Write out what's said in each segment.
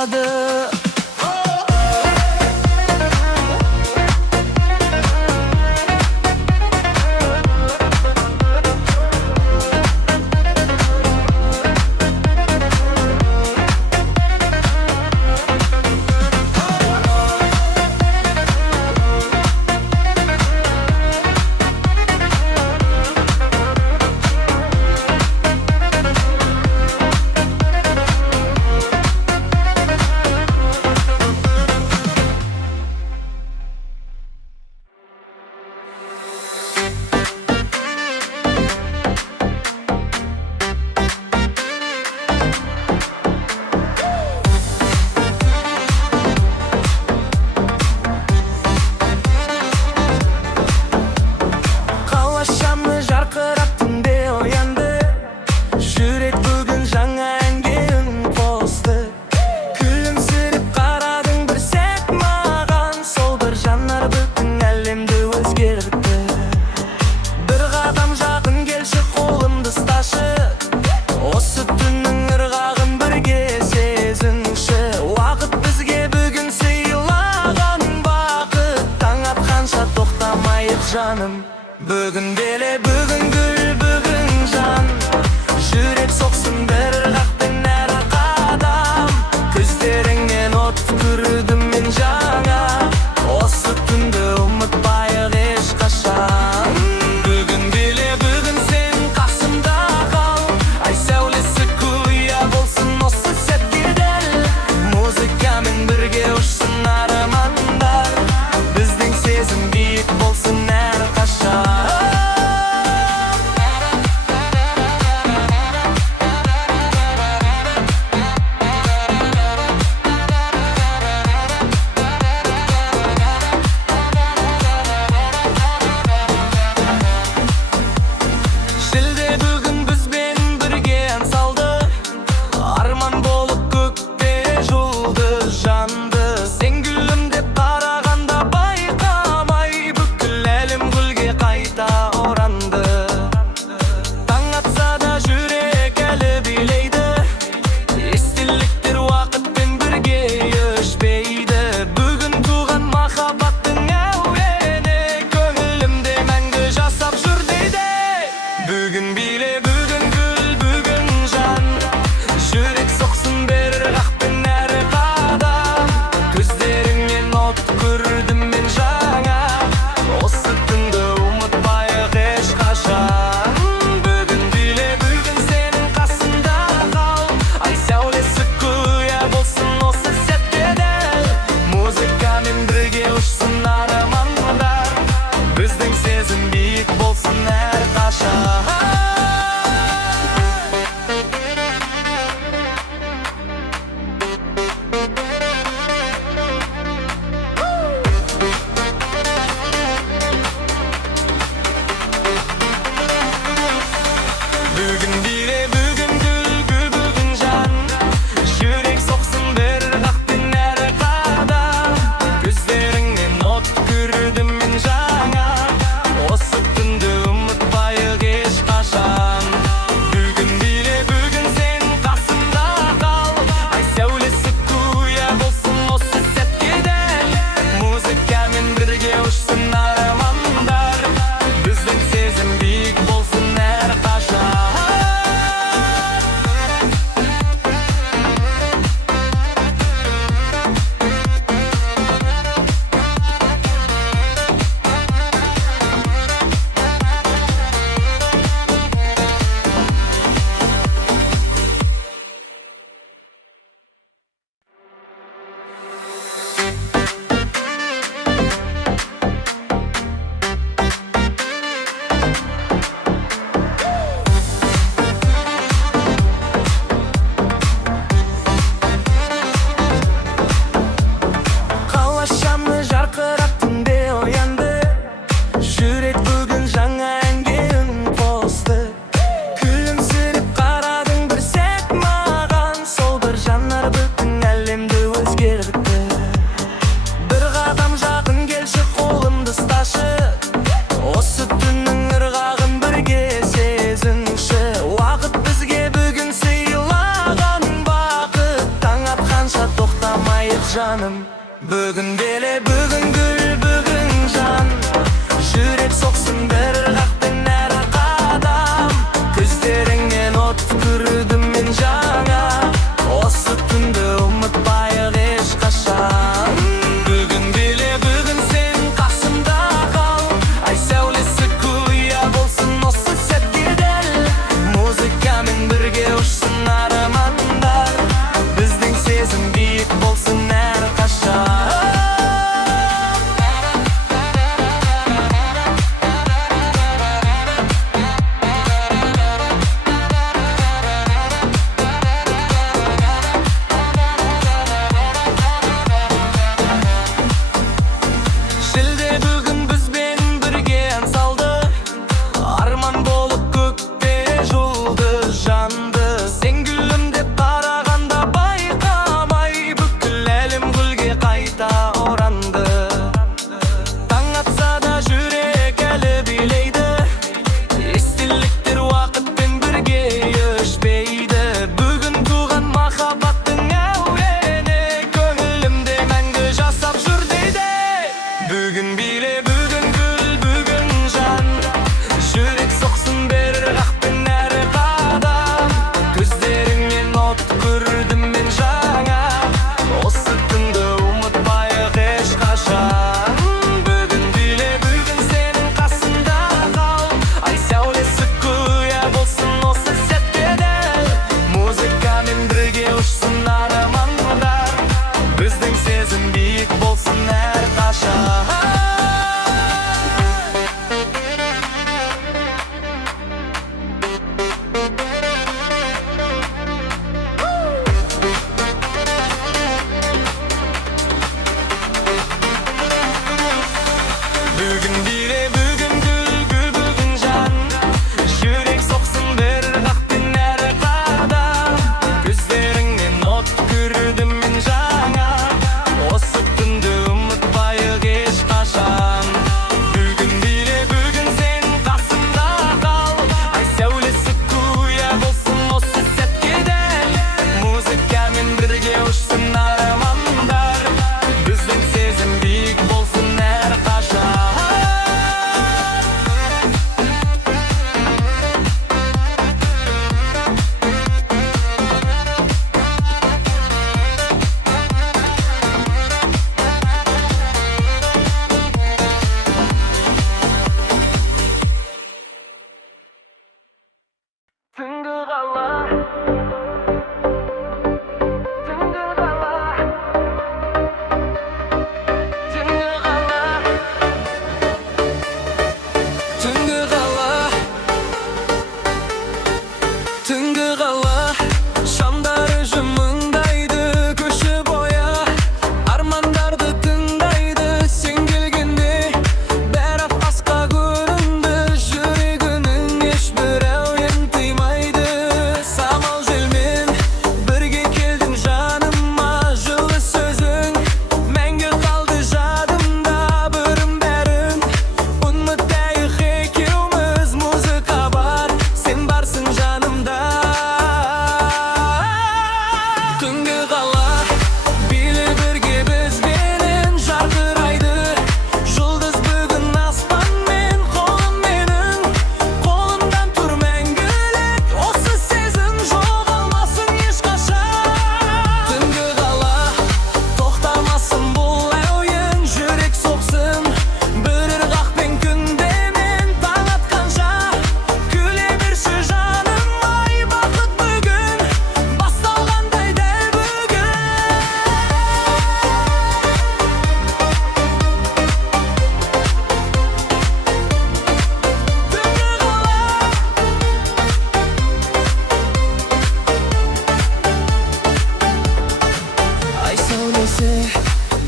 kalmadı. Жаным, бүгін беле, бүгін гүл, бүгін жан. Жүрек соқсын бір қақпен әр қадам. Көздеріңнен от көрдім мен жаңа. Осы түнді ұмытпайық ешқашан. Бүгін беле, бүгін сен қасымда қал. Ай сәулесі құя болсын осы сәтке дәл. Музыкамен бірге ұшсын армандар. Біздің сезім биік болсын canım. Bugün dele bugün gül bugün can. Yürek soksun bir ırgaktan her qadam. Gözlerinden ot kırdım men jana. Осы түнді ұмытпайық ешқашан. Бүгін дele бүгін сен қасымда қал. Ай сәулесі құя болсын осы сәтке дәл. Музыкамен бірге ұшсын армандар. Біздің сезім биік болсын әрқашан. Шілде бүгін бізбен бірге ән салды. Арман болып көкте жұлдыз жанды. Сен гүлім деп қарағанда байқамай бүкіл әлем гүлге қайта оранды. Таң атса да жүрек әлі билейді. Естеліктер уақытпен бірге өшпейді. Бүгін туған махаббаттың әуені көңілімде мәңгі жасап жүр дейді. Бүгін биле бүгін гүл бүгін жан. Жүрек соқсын бір ырғақпен әр қадам. Көздеріңнен от көрдім мен жаңа. Осы түнді ұмытпайық ешқашан. Бүгін биле бүгін сенің қасында қал. Ай сәулесі құя болсын осы сәтте дәл. Музыкамен бірге ұшсын армандар. Біздің сезім биік болсын әрқашан. Бүгін биле бүгін гүл бүгін жан. Жүрек соқсын бір ырғақпен әр қадам. Көздеріңнен от көрдім мен жаңа. Осы түнді ұмытпайық ешқашан. Бүгін биле бүгін сен қасымда қал. Ай сәулесі құя болсын осы сәтке дәл. Музыкамен бірге ұшсын армандар. Біздің сезім биік болсын әрқашан. Түнгі қала, түнгі қала, түнгі қала, түнгі қала, түнгі қала. Шамдары жымыңдайды көші боя. Армандарды тыңдайды сен келгенде. Бәрі қасқа көрінді жүрегінің ешбір әуен тыймайды. Самал желмен бірге келдің жаныма. Жылы сөзің мәңгі қалды жадымда. Бірін бәрін ұмытайық екеуміз. Музыка бар сен барсың жанымда. Түнгі қала биле бірге бізбенен жарқырайды. Жұлдыз бүгін аспанмен қолым менің. Қолымдан тұр мәңгілік осы сезім жоғалмасын ешқашан. Түнгі қала тоқтамасын бұл әуен. Жүрек соқсын бір ырғақпен күндемен таң атқанша. Күле берші жаным ай бақыт бүгін басталғандай дәл бүгін. Ай сәулесі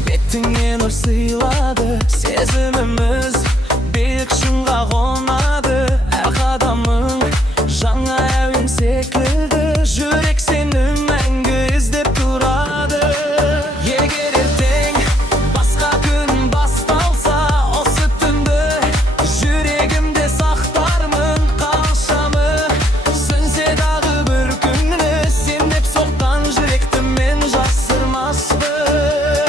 бетіңнен нұр сыйлады. Сезіміміз биік шыңға қонады. Әр қадамың жаңа әуен секілді. Жүрек сені мәңгі іздеп тұрады. Егер ертең басқа күн басталса осы түнді жүрегімде сақтармын қалшамы. Сөнсе дағы бір күні сен деп соққан жүректі мен жасырмаспын.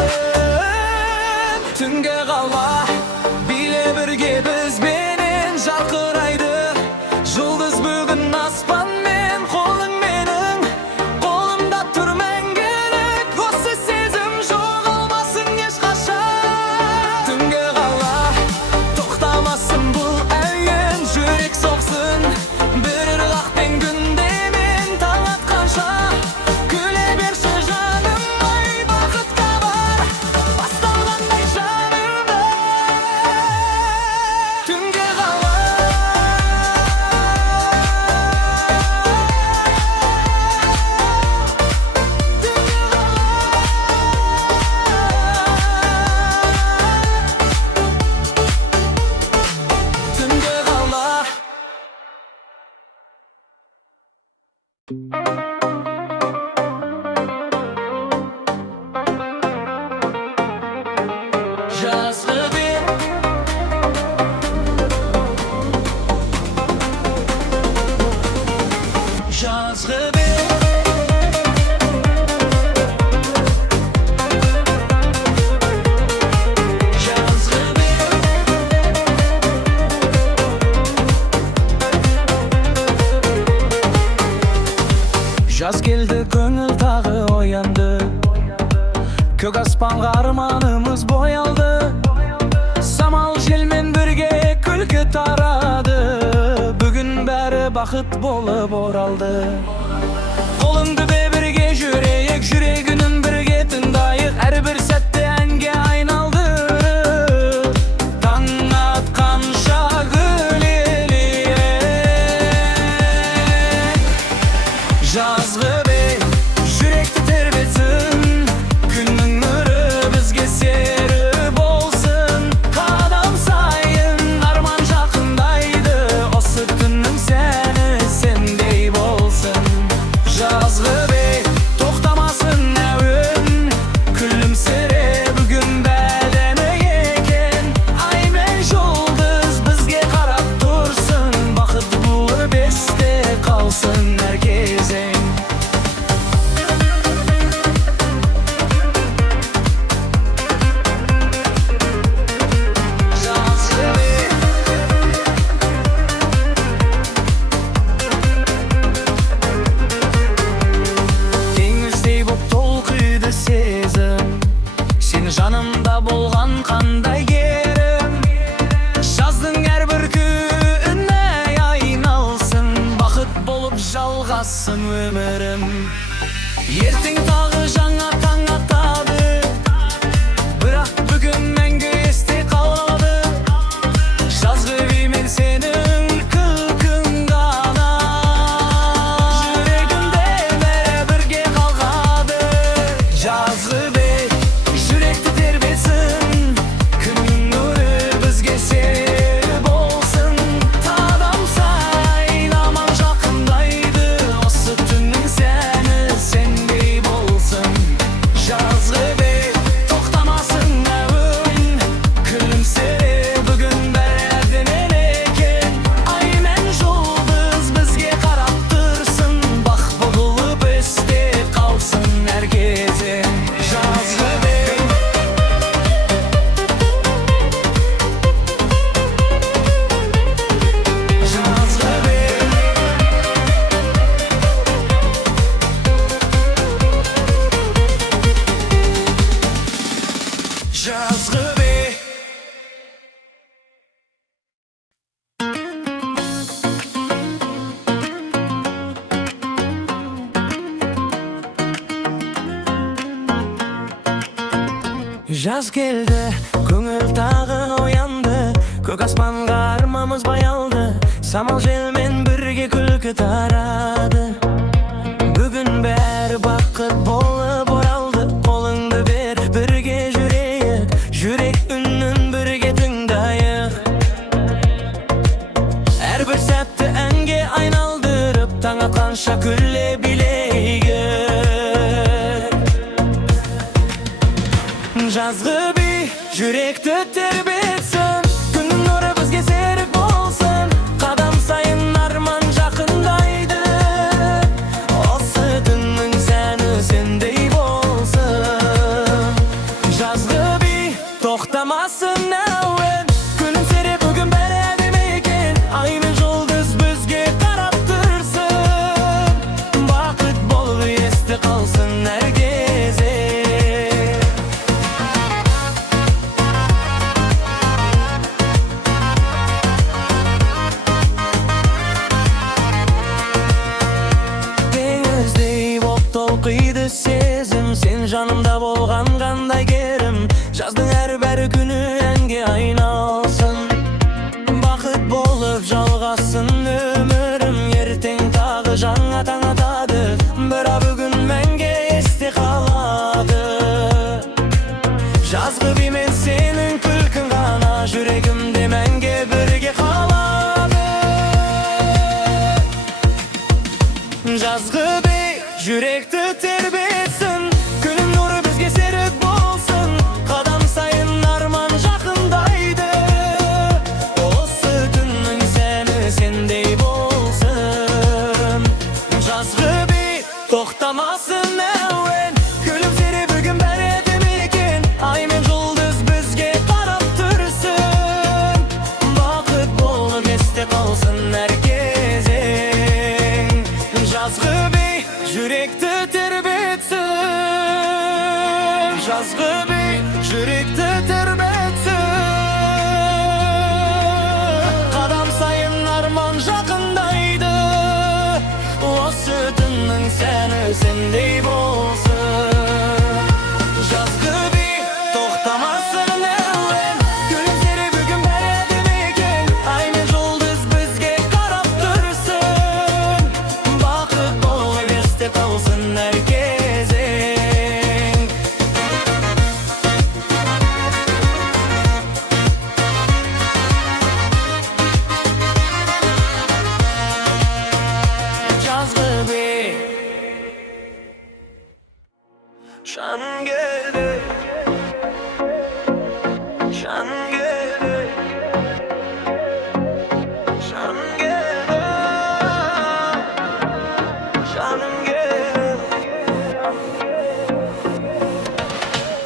Kök aspanға armanımız boyaldı. Самал желмен бірге күлкі тарады. Бүгін бәрі бақыт болып оралды. Қолыңды бірге жүрейік, жүрегінің бірге тыңдайық. Әрбір сәтте әнге айналды. Таң атқанша күлелік. Жазғы бей жүректі тербетсін. Күннің нұры бізге сері болсын. Қадам сайын арман жақындайды. Осы түннің сәні сендей болсын. Жазғы бей тоқтамасын әуен. Күлімсіре бүгін бәлемі екен. Ай мен жұлдыз бізге қарап тұрсын. Бақыт болып есте қалсын әр кезең. Теңіздей боп толқиды сезім. Сен жанымда болған қандай керім. Жаздың әрбір күні айналсын. Бақыт болып жалғасын өмірім. Ертең тағы жаңа таң атады. Бірақ бүгін мәңгі есте қалады. Жазғы бей мен сенің күлкің ғана. Жүрегімде бәрі бірге қалғады. Жазғы бей жүректі тербетсін. Күннің нұры бізге сері болсын. Тадам сайын аман жақындайды. Осы түннің сәні сендей болсын. Жазғы бей тоқтамасын әуен. Күлімсіре бүгін бәрі әдемі екен. Ай мен жұлдыз бізге қарап тұрсын. Бақ болып есте қалсын әр кезең. Жазғы бей жазғы бей жазғы бей. Жаз келді, көңіл тағы оянды. Көк аспанға армамыз баялды. Самал желмен бірге күлкі тарады. Бүгін бәрі бақыт болып оралды. Қолыңды бер, бірге жүрейік. Жүрек үнін бірге тыңдайық. Әрбір сәтті әнге айналдырып, таң атқанша күле билейік. Жазғы бей жүректі тербетсін. Күннің нұры бізге серік болсын. Қадам сайын арман жақындайды. Осы түннің сәні сендей болсын. Жазғы бей тоқтамасын әуен. Күлімсіре бүгін бәрі әдемі екен. Ай мен жұлдыз бізге қарап тұрсын. Бақыт болып есте қалсын әр кезең. Теңіздей боп толқиды сезім. Сен жанымда болған қандай керім. Жаздың әрбір күні әнге айналсын. Бақыт болып жалғасын өмірім. Ертең тағы жаңа таң атады. Бірақ бүгін мәңгі есте қалады. Жазғы бей мен сенің күлкің ғана. Жүрегімде мәңгі бірге қалады. Жазғы бей жүректі тербетсін. Күннің нұры бізге серік болсын. Қадам сайын арман жақындайды. Осы түннің сәні сендей болсын. Жазғы бей тоқтамасын әуен. Күлімсіре бүгін бәрі әдемі екен. Ай мен жұлдыз жазғы bir жүректі тербетсін. Қадам сайын арман жақындайды, осы түннің сәні сендей болсын. Жазғы bir тоқтамасын әуен, күлімсіреп бүгін бәрі әдемі екен. Айны жұлдыз бізге қарап тұрсын, бақыт болып есте қалсын әр кезең. Жазғы bir Şan geldi, şan geldi, şan geldi, şanım geldi.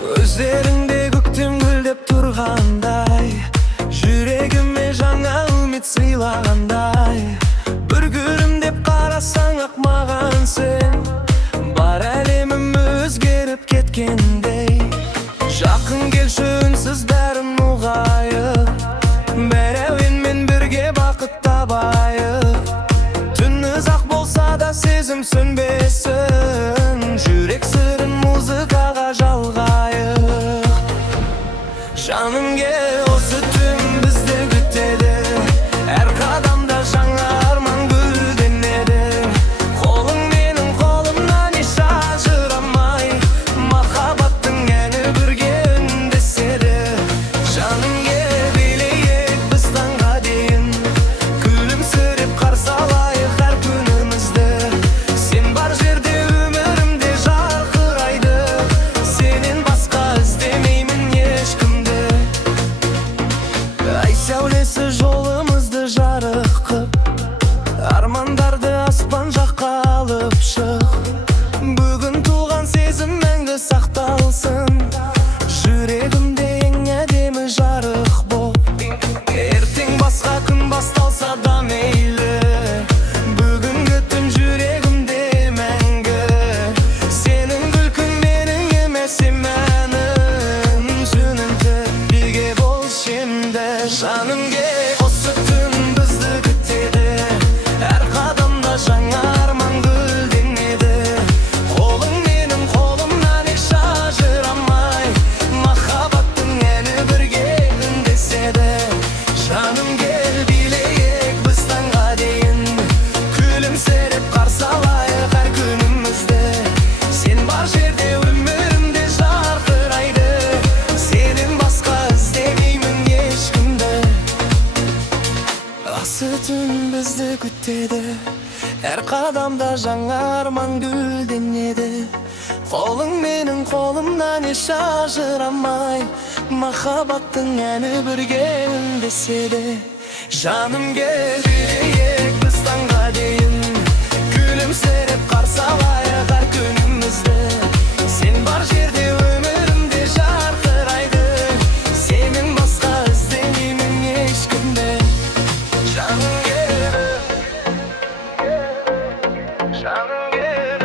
Gözlerinde göktüm güldep turganday, yüreğime жаңа ümit sıylaganday. Bir gülüm dep karasan akmagan sen, бар әлемім өзгеріп кеткендей. Жақын келші үнсіз бәрін ұғайық, бәрәуенмен бірге бақыт табайық. Түн ұзақ болса да сезім сөнбесін, жүрек сырын музыкаға жалғайық. Жаным кел, осы түн бізді күтеді, әр қадамда жаңа арман гүлденеді. Қолың менің қолымнан еш ажырамай, махаббаттың әні бірге үндеседі. Жаным кел, билейік біз таңға дейін, күлімсіреп қарсы алайық әр күнімізді. Сен бар жерде өмірімде жарқырайды, сенен басқа іздемеймін ешкімді. Ай сәулесі жолымызды жарық қып, армандарды аспан жаққа алып шық. Бүгін туған сезім мәңгі сақталсын, жүрегімде ең әдемі жарық боп. Ертең басқа күн басталса да мейлі, бүгінгі түн жүрегімде мәңгі. Сенің күлкің менің емес емәнім, жөнімді бірге бол şimdi. Жаным кел, осы түн бізді күтеді, әр қадамда жаңа арман гүлденеді. Қолың менің қолымнан еш ажырамай, махаббаттың әні бірге үндеседі. Жаным кел, билейік біз таңға дейін, күлімсіреп қарсы алайық әр күнімізді. Сен бар жерде өмірімде жарқырайды, сенен басқа іздемеймін ешкімді. Осы түн бізді күтеді, әр қадамда жаңа арман гүлденеді. Қолың менің қолымнан еш ажырамай, махаббаттың әні бірге үндеседі. Жаным кел, билейік біз таңға дейін, күлімсіреп қарсы алайық әр күнімізді. Сен бар жерде өмірімде жарқырайды, сенен басқа іздемеймін ешкімді. Жаным кел, жаным кел,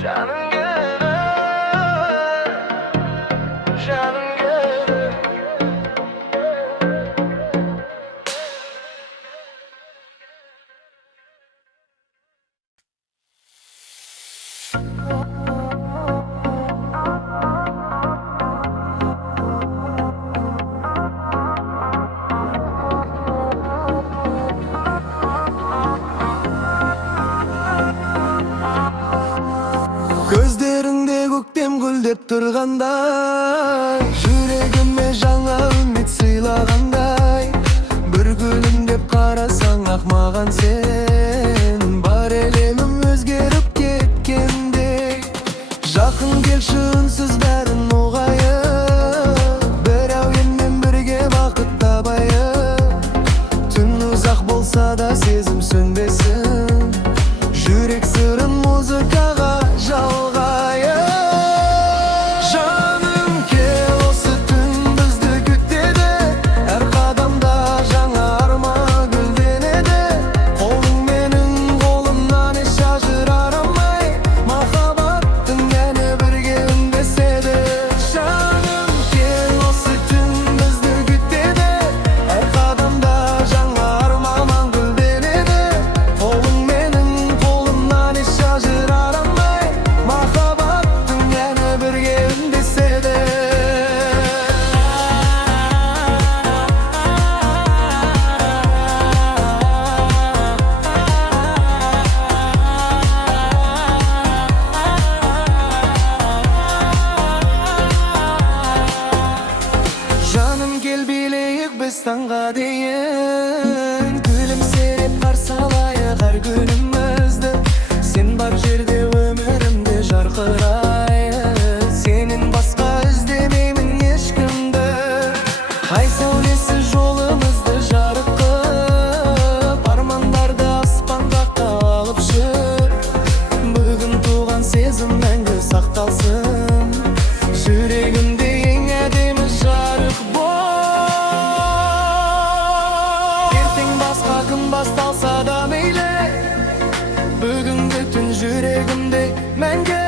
жаным кел, жаным кел. Көздеріңде көктем гүлдеп тұрғандай, жүрегіме жаңа үміт сыйлағандай. Бір күлімдеп қарасаң ақмаған сен, бар әлемім өзгеріп кеткендей. Жақын келші үнсіз бәрін ұғайық, бір әуенмен бірге бақыт табайық. Түн ұзақ болса да сезім сөнбесін, жүрек сырын музыкаға жалғайық. Жаным кел, осы түн бізді күтеді, әр қадамда жаңа арман гүлденеді. Қолың менің қолымнан еш ажырамай, махаббаттың әні Başlangıçtan değin gülümseyip karşılayık her günümüzde. Sen bar jerde ömrümde jarkırayık. Senin başka özlemeymin ешкімді. Ay saulesi жолымызды жарық қып, армандарды аспандаққа алып жүр. Бүгін туған сезім мәңгі сақталсын. Жүрегімде ең әдемі жарық бол. Ертең басқа күн басталса да мейлі, бүгінгі түн жүрегімде мәңгі.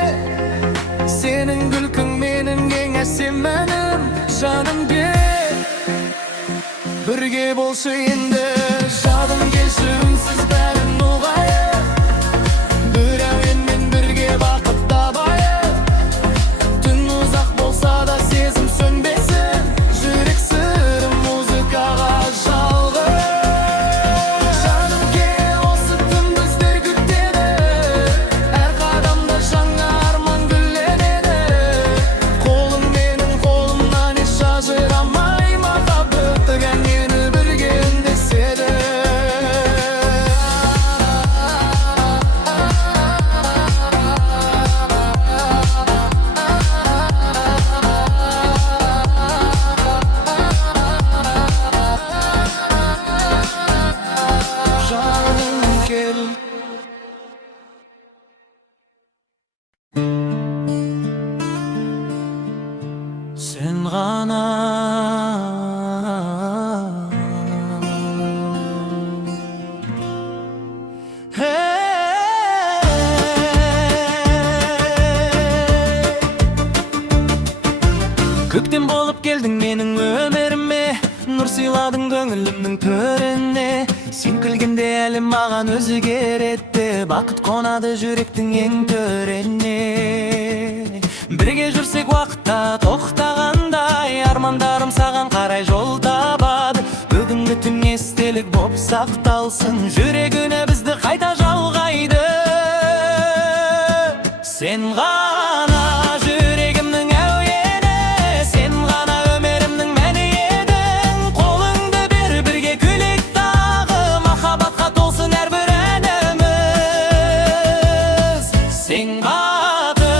Senin күлкің менің ең әсем әнім, жаным бер. Бірге болшы енді, жадым келші үнсіз бәрін ұғайық. Бір әуенмен бірге бақыт табайық. Түн ұзақ болса да сезім сөнбесін, жүрек сырым музыкаға жалғыз. Жаным кел, осы түн біздер күтеді. Әр қадамда жаңа арман гүлленеді. Қолың менің қолымнан еш ажырамай, махаббаттық әнені бірге үндеседі. Жаным кел. Sen ғана Көктем болып келдің менің өміріме, нұр сыйладың көңілімнің төріне. Сен күлгенде әлем маған өзгереді, бақыт қонады жүректің ең төріне. Бірге жүрсек уақытта тоқтағандай, армандарым саған қарай жол табады. Бүгінгі түн естелік боп сақталсын, жүрегіне бізді қайта жалғайды. Сен ғана жүрегімнің әуені, сен ғана өмірімнің мәні едің. Қолыңды бер, бірге күлейік тағы, махаббатқа толсын әрбір әніміз. Сен ғана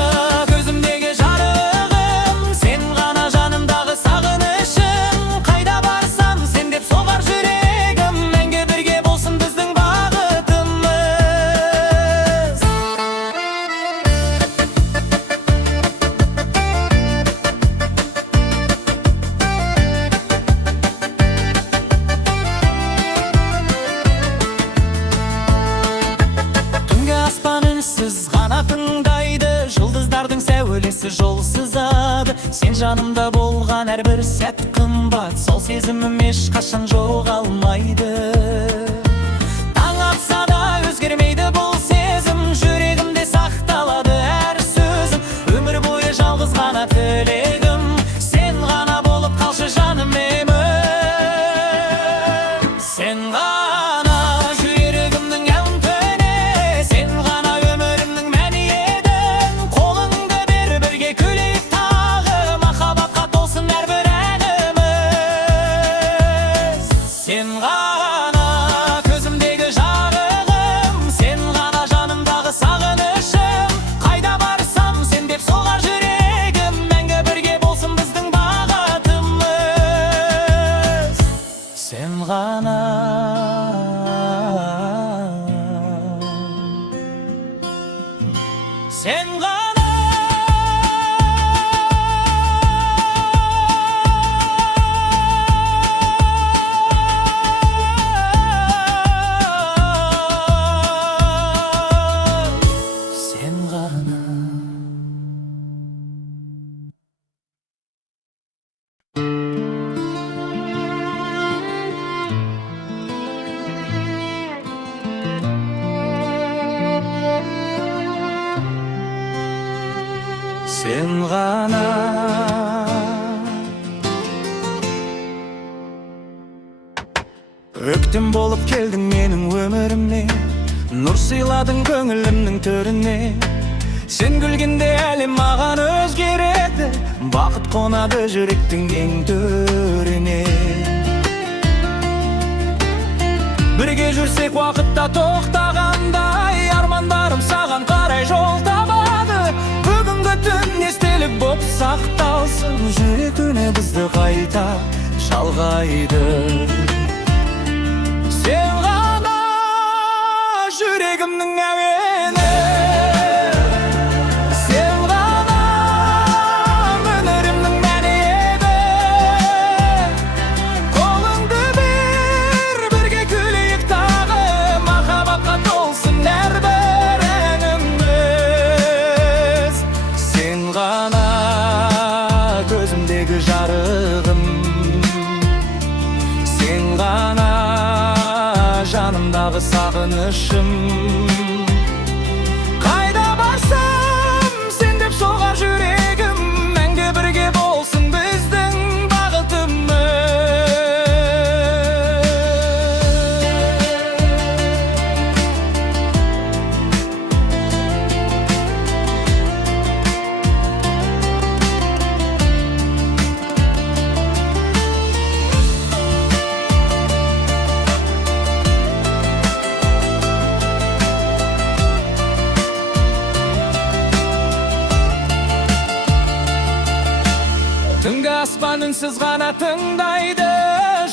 көзімдегі жарығым, сен ғана жанымдағы сағынышым. Қайда барсам сен деп соғар жүрегім, мәңгі бірге болсын біздің бағытымыз. Түнгі аспан үнсіз ғана тыңдайды, жұлдыздардың сәулесі жол сызады. Сен жанымда болған әрбір сәт қымбат, сол сезімім ешқашан жоғалмайды. Таң атса да өзгермейді бұл сезім, жүрегімде сақталады әр сөзім. Өмір бойы жалғыз ғана тілегім, сен ғана болып қалшы жаным емін. Сен ғана жүрегімнің әуені, сен ғана өмірімнің мәні едің. Қолыңды бер, бірге күлейік тағы, махаббатқа толсын әрбір әніміз. Сен ғана көзімдегі жарығым, сен ғана жанымдағы сағынышым. Қайда барсам сен деп соғар жүрегім, мәңгі бірге болсын біздің бағытымыз. Сен ғана Sen ғана Sen ғана Sen ғана Өктем болып келдің менің өміріме, нұр сыйладың көңілімнің төріне. Сен күлгенде әлем маған өзгереді, бақыт қонады жүректің ең төріне. Birge jursek vaqtda to'xtagандай, armanlarım sagan qaray jol tabady. Bugungi tun estelik bop saqtalsın, jürek üne bizdi qayta çalgaydı. Sen gana yüreğimnin evini, sen gana ömrümün meniydi. Kolundu birge küleyik tağı, mahabatla dolsun her bir enimiz. Sen gana gözümdeki jarığım, sen gana janımdağı sağınışım. Kayda barsam sen dep soğar yüreğim, menge birge bolsun bizden bağıtımız. Tungi asmanın sızgana tındaydı,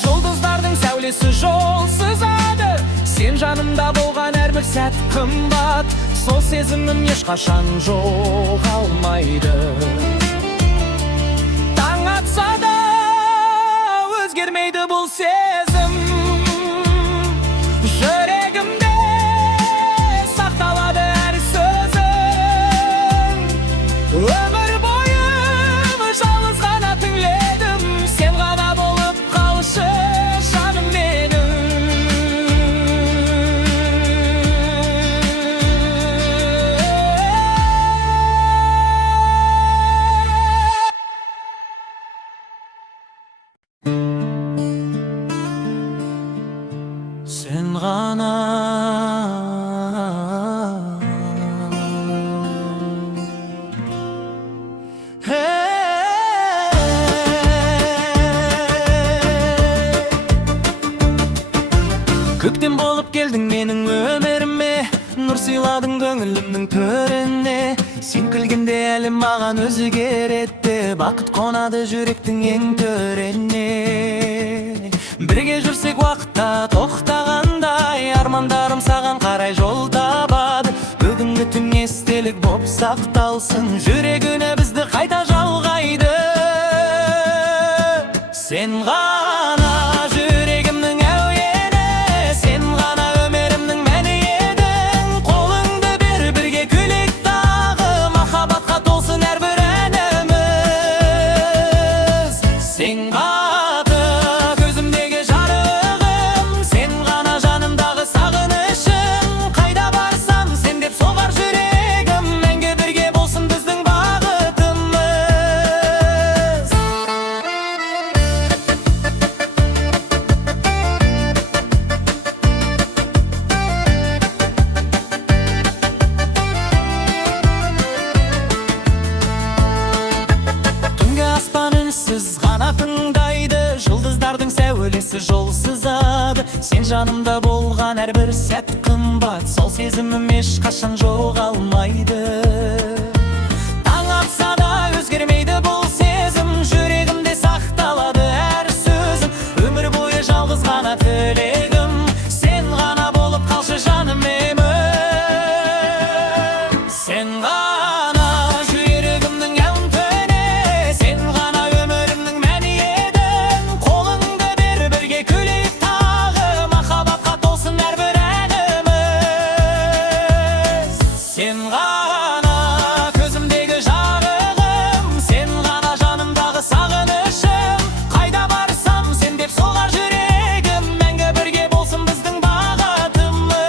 жұлдыздардың сәулесі жол сызады. Sen жанымда болған әрбір сәт қымбат, сол сезімім ешқашан жоғалмайды. Таң атса да өзгермейді бұл сезім, жүрегімде сақталады әр сөзің. Өмір бойы жалғыз ғана түнледім, сен ғана болып қалшы жаным менің. Sen ғана көктем болып келдің менің өміріме, нұр сыйладың көңілімнің төріне. Сен күлгенде әлем маған өзгереді, бақыт қонады жүректің ең төріне. Бірге жүрсек уақытта тоқтағандай, армандарым саған қарай жол табады. Бүгінгі түн естелік боп сақталсын, жүрегіне бізді қайта жалғайды. Sen ғана жүрегімнің әуені, sen ғана өмірімнің мәні едің. Қолыңды бер бірге күлейік тағы, махаббатқа толсын әрбір әніміз. Sen ғана көзімдегі жарығым, sen ғана жанымдағы сағынышым. Қайда барсам сен деп соғар жүрегім, мәңгі бірге болсын біздің бағытымыз. Түнгі аспан үнсіз ғана тыңдайды, жұлдыздардың сәулесі жол сызады. Сен жанымда болған әрбір сәт қымбат, сол сезімім ешқашан жоғалмайды. Таң атса да өзгермейді бұл сезім, жүрегімде сақталады әр сөзім. Өмір бойы жалғыз ғана тілегім, сен ғана болып қалшы жаным менің. Sen ғана жүрегімнің әуені, sen ғана өмірімнің мәні едің. Қолыңды бер бірге күлейік тағы, махаббатқа толсын әрбір әніміз. Sen ғана көзімдегі жарығым, sen ғана жанымдағы сағынышым. Қайда барсам сен деп соғар жүрегім, мәңгі бірге болсын біздің бағытымыз.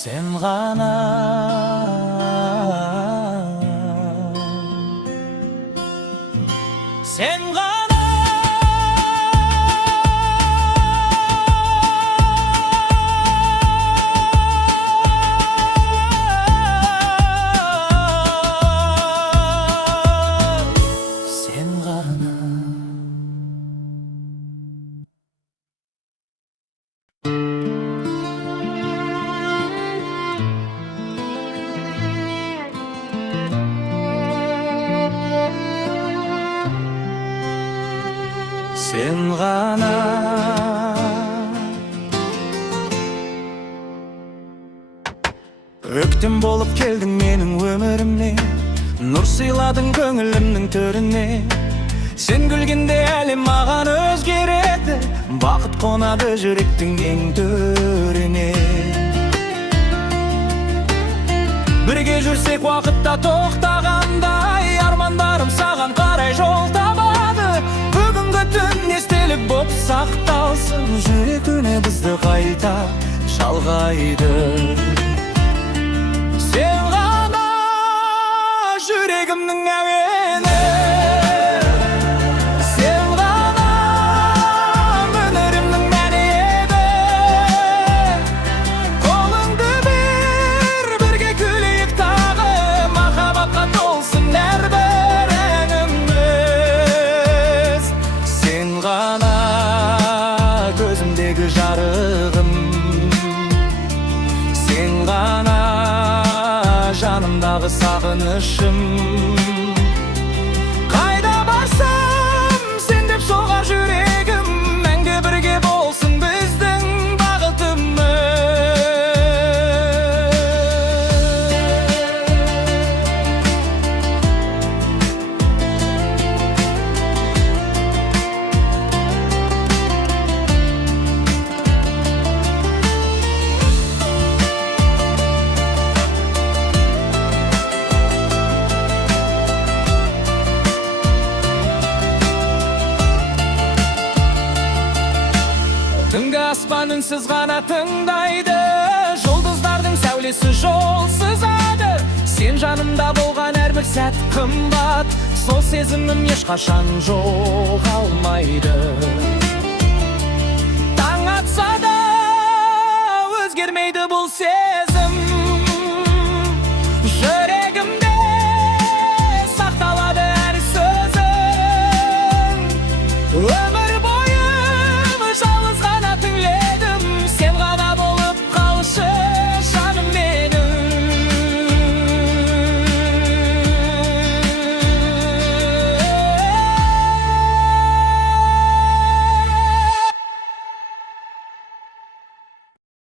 Sen ғана sen ғана sen gana. Öktüm bolup keldin menin ömürümne, nur sıyladın köngülümnün törüne. Sen gülgende elim mağan özgeredi, bakıt konadı jürektin en törüne. Birge jursek vakıtta toktagандай, armandarım sağan karay jol tabadı. Бүгүнгү түн естелик боп сакталсын, жүрек үне бизди кайта жалгайды. Sen gana yüreğimnin evini, sen gana ömrümün meniydi. Kolundu birge gülüyük tağı, mahabatla dolsun her berenimiz. Sen gana gözümdeki jarığım, sen gana janımdağı sağınışım. Kayda barsam sen dep soğar yüreğim, мәңгі бірге болсын біздің бағытымыз. Түнгі аспан үнсіз ғана тыңдайды, жұлдыздардың сәулесі жол сызады. Сен жанымда болған әрбір сәт қымбат, сол сезімім ешқашан жоғалмайды. Таң атса да өзгермейді бұл сезім, жүрегімде сақталады әр сөзің.